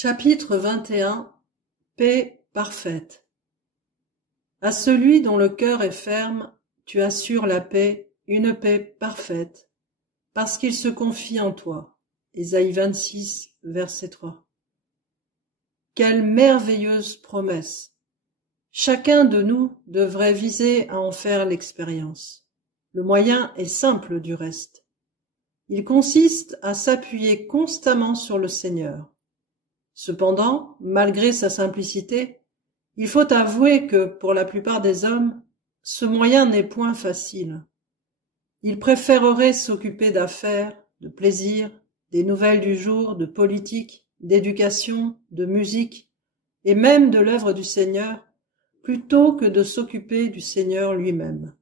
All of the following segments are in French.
Chapitre 21. Paix parfaite. À celui dont le cœur est ferme, tu assures la paix, une paix parfaite, parce qu'il se confie en toi. Ésaïe 26, verset 3. Quelle merveilleuse promesse! Chacun de nous devrait viser à en faire l'expérience. Le moyen est simple du reste. Il consiste à s'appuyer constamment sur le Seigneur. Cependant, malgré sa simplicité, il faut avouer que, pour la plupart des hommes, ce moyen n'est point facile. Ils préféreraient s'occuper d'affaires, de plaisirs, des nouvelles du jour, de politique, d'éducation, de musique, et même de l'œuvre du Seigneur, plutôt que de s'occuper du Seigneur lui-même.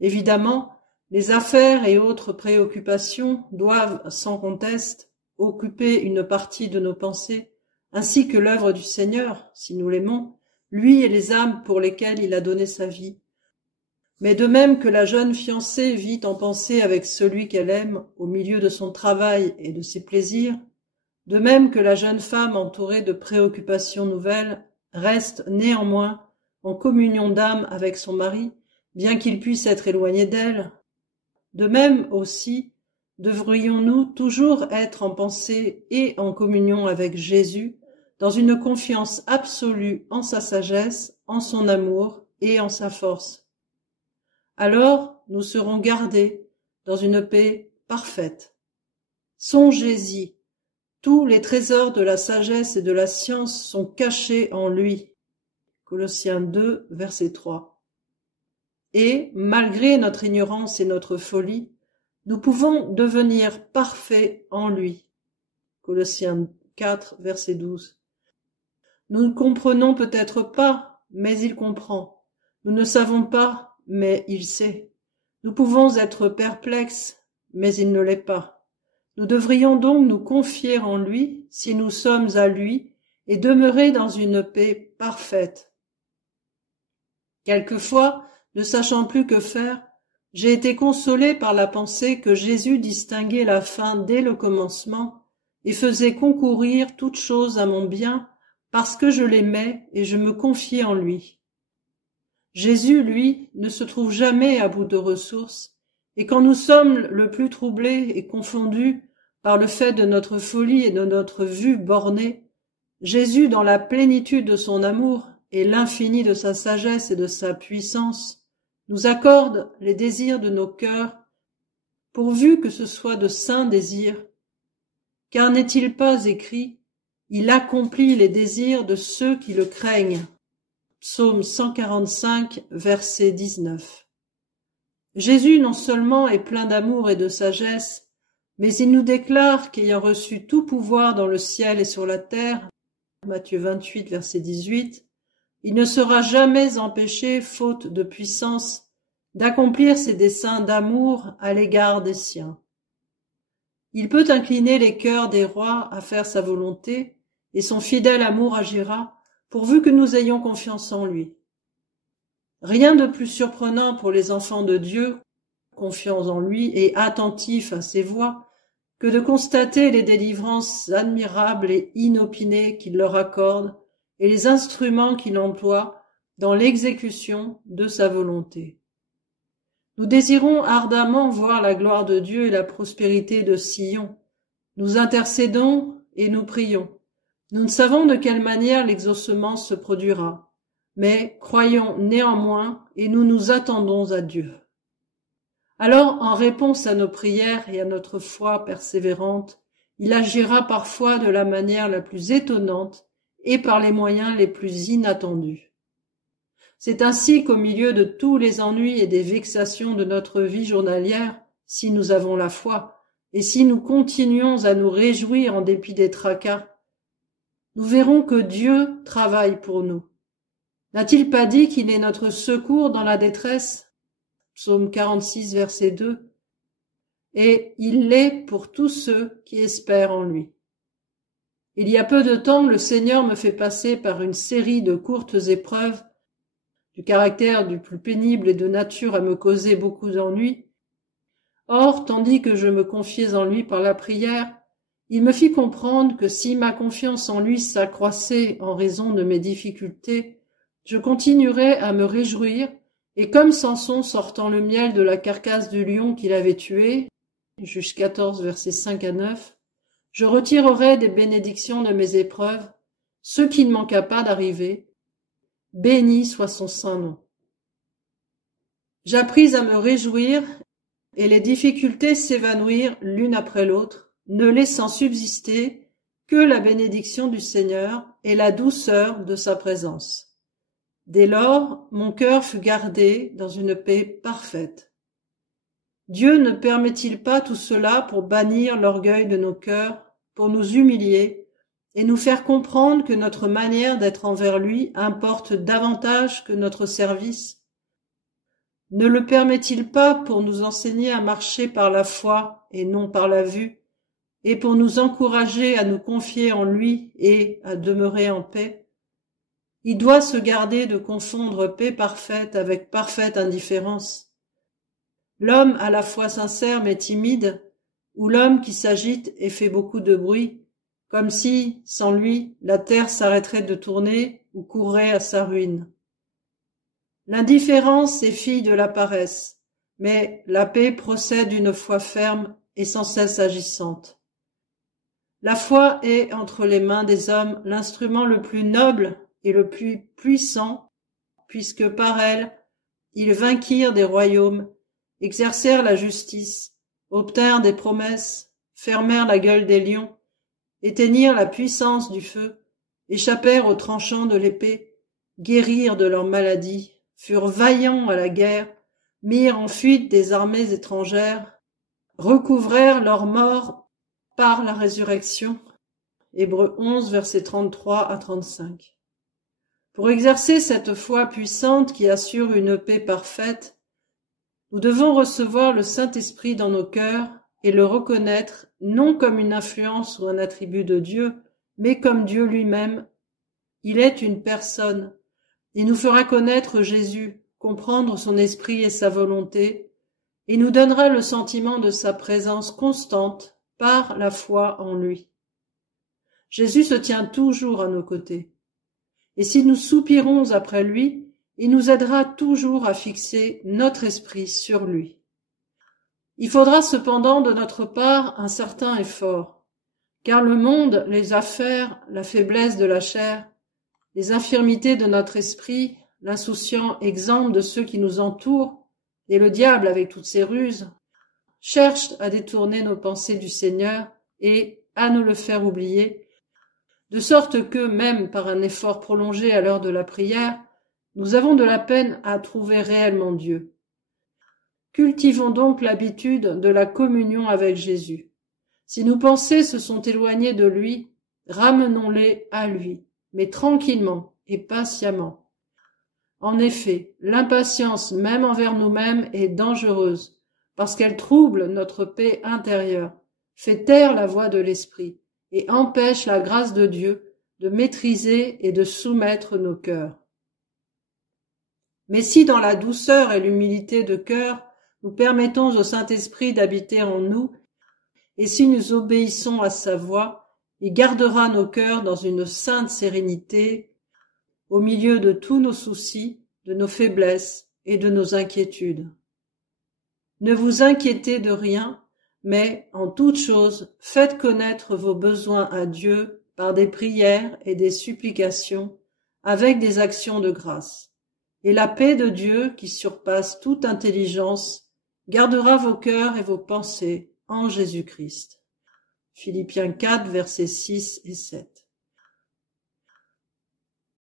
Évidemment, les affaires et autres préoccupations doivent, sans conteste, occuper une partie de nos pensées, ainsi que l'œuvre du Seigneur, si nous l'aimons, lui et les âmes pour lesquelles il a donné sa vie. Mais de même que la jeune fiancée vit en pensée avec celui qu'elle aime au milieu de son travail et de ses plaisirs, de même que la jeune femme entourée de préoccupations nouvelles reste néanmoins en communion d'âme avec son mari, bien qu'il puisse être éloigné d'elle, de même aussi devrions-nous toujours être en pensée et en communion avec Jésus, dans une confiance absolue en sa sagesse, en son amour et en sa force. Alors nous serons gardés dans une paix parfaite. Songez-y, tous les trésors de la sagesse et de la science sont cachés en lui. Colossiens 2, verset 3. Et, malgré notre ignorance et notre folie, nous pouvons devenir parfaits en lui. Colossiens 4, verset 12. Nous ne comprenons peut-être pas, mais il comprend. Nous ne savons pas, mais il sait. Nous pouvons être perplexes, mais il ne l'est pas. Nous devrions donc nous confier en lui, si nous sommes à lui, et demeurer dans une paix parfaite. Quelquefois, ne sachant plus que faire, j'ai été consolé par la pensée que Jésus distinguait la fin dès le commencement et faisait concourir toutes choses à mon bien parce que je l'aimais et je me confiais en lui. Jésus, lui, ne se trouve jamais à bout de ressources, et quand nous sommes le plus troublés et confondus par le fait de notre folie et de notre vue bornée, Jésus, dans la plénitude de son amour et l'infini de sa sagesse et de sa puissance, nous accorde les désirs de nos cœurs, pourvu que ce soit de saints désirs. Car n'est-il pas écrit « Il accomplit les désirs de ceux qui le craignent » Psaume 145, verset 19. Jésus non seulement est plein d'amour et de sagesse, mais il nous déclare qu'ayant reçu tout pouvoir dans le ciel et sur la terre, Matthieu 28, verset 18, il ne sera jamais empêché, faute de puissance, d'accomplir ses desseins d'amour à l'égard des siens. Il peut incliner les cœurs des rois à faire sa volonté, et son fidèle amour agira, pourvu que nous ayons confiance en lui. Rien de plus surprenant pour les enfants de Dieu, confiants en lui et attentifs à ses voies, que de constater les délivrances admirables et inopinées qu'il leur accorde, et les instruments qu'il emploie dans l'exécution de sa volonté. Nous désirons ardemment voir la gloire de Dieu et la prospérité de Sion. Nous intercédons et nous prions. Nous ne savons de quelle manière l'exaucement se produira, mais croyons néanmoins et nous nous attendons à Dieu. Alors, en réponse à nos prières et à notre foi persévérante, il agira parfois de la manière la plus étonnante et par les moyens les plus inattendus. C'est ainsi qu'au milieu de tous les ennuis et des vexations de notre vie journalière, si nous avons la foi, et si nous continuons à nous réjouir en dépit des tracas, nous verrons que Dieu travaille pour nous. N'a-t-il pas dit qu'il est notre secours dans la détresse? Psaume 46, verset 2. Et il l'est pour tous ceux qui espèrent en lui. Il y a peu de temps, le Seigneur me fait passer par une série de courtes épreuves, du caractère du plus pénible et de nature à me causer beaucoup d'ennuis. Or, tandis que je me confiais en lui par la prière, Il me fit comprendre que si ma confiance en lui s'accroissait en raison de mes difficultés, je continuerais à me réjouir, et comme Samson sortant le miel de la carcasse du lion qu'il avait tué, Juge 14, versets 5 à 9, je retirerai des bénédictions de mes épreuves, ce qui ne manqua pas d'arriver. Béni soit son saint nom. J'appris à me réjouir, et les difficultés s'évanouirent l'une après l'autre, ne laissant subsister que la bénédiction du Seigneur et la douceur de sa présence. Dès lors, mon cœur fut gardé dans une paix parfaite. Dieu ne permet-il pas tout cela pour bannir l'orgueil de nos cœurs, pour nous humilier et nous faire comprendre que notre manière d'être envers lui importe davantage que notre service? Ne le permet-il pas pour nous enseigner à marcher par la foi et non par la vue, et pour nous encourager à nous confier en lui et à demeurer en paix? Il doit se garder de confondre paix parfaite avec parfaite indifférence. L'homme à la fois sincère mais timide, ou l'homme qui s'agite et fait beaucoup de bruit, comme si, sans lui, la terre s'arrêterait de tourner ou courrait à sa ruine. L'indifférence est fille de la paresse, mais la paix procède d'une foi ferme et sans cesse agissante. La foi est, entre les mains des hommes, l'instrument le plus noble et le plus puissant, puisque par elle, ils vainquirent des royaumes, exercèrent la justice, obtinrent des promesses, fermèrent la gueule des lions, éteignirent la puissance du feu, échappèrent aux tranchants de l'épée, guérirent de leurs maladies, furent vaillants à la guerre, mirent en fuite des armées étrangères, recouvrèrent leurs morts par la résurrection. Hébreux 11, versets 33 à 35. Pour exercer cette foi puissante qui assure une paix parfaite, nous devons recevoir le Saint-Esprit dans nos cœurs et le reconnaître non comme une influence ou un attribut de Dieu, mais comme Dieu lui-même. Il est une personne. Il nous fera connaître Jésus, comprendre son esprit et sa volonté, et nous donnera le sentiment de sa présence constante par la foi en lui. Jésus se tient toujours à nos côtés. Et si nous soupirons après lui, il nous aidera toujours à fixer notre esprit sur lui. Il faudra cependant de notre part un certain effort, car le monde, les affaires, la faiblesse de la chair, les infirmités de notre esprit, l'insouciant exemple de ceux qui nous entourent, et le diable avec toutes ses ruses, cherchent à détourner nos pensées du Seigneur et à nous le faire oublier, de sorte que, même par un effort prolongé à l'heure de la prière, nous avons de la peine à trouver réellement Dieu. Cultivons donc l'habitude de la communion avec Jésus. Si nos pensées se sont éloignées de lui, ramenons-les à lui, mais tranquillement et patiemment. En effet, l'impatience, même envers nous-mêmes, est dangereuse, parce qu'elle trouble notre paix intérieure, fait taire la voix de l'Esprit, et empêche la grâce de Dieu de maîtriser et de soumettre nos cœurs. Mais si dans la douceur et l'humilité de cœur, nous permettons au Saint-Esprit d'habiter en nous, et si nous obéissons à sa voix, il gardera nos cœurs dans une sainte sérénité, au milieu de tous nos soucis, de nos faiblesses et de nos inquiétudes. Ne vous inquiétez de rien, mais, en toute chose, faites connaître vos besoins à Dieu par des prières et des supplications, avec des actions de grâce. Et la paix de Dieu, qui surpasse toute intelligence, gardera vos cœurs et vos pensées en Jésus-Christ. Philippiens 4, versets 6 et 7.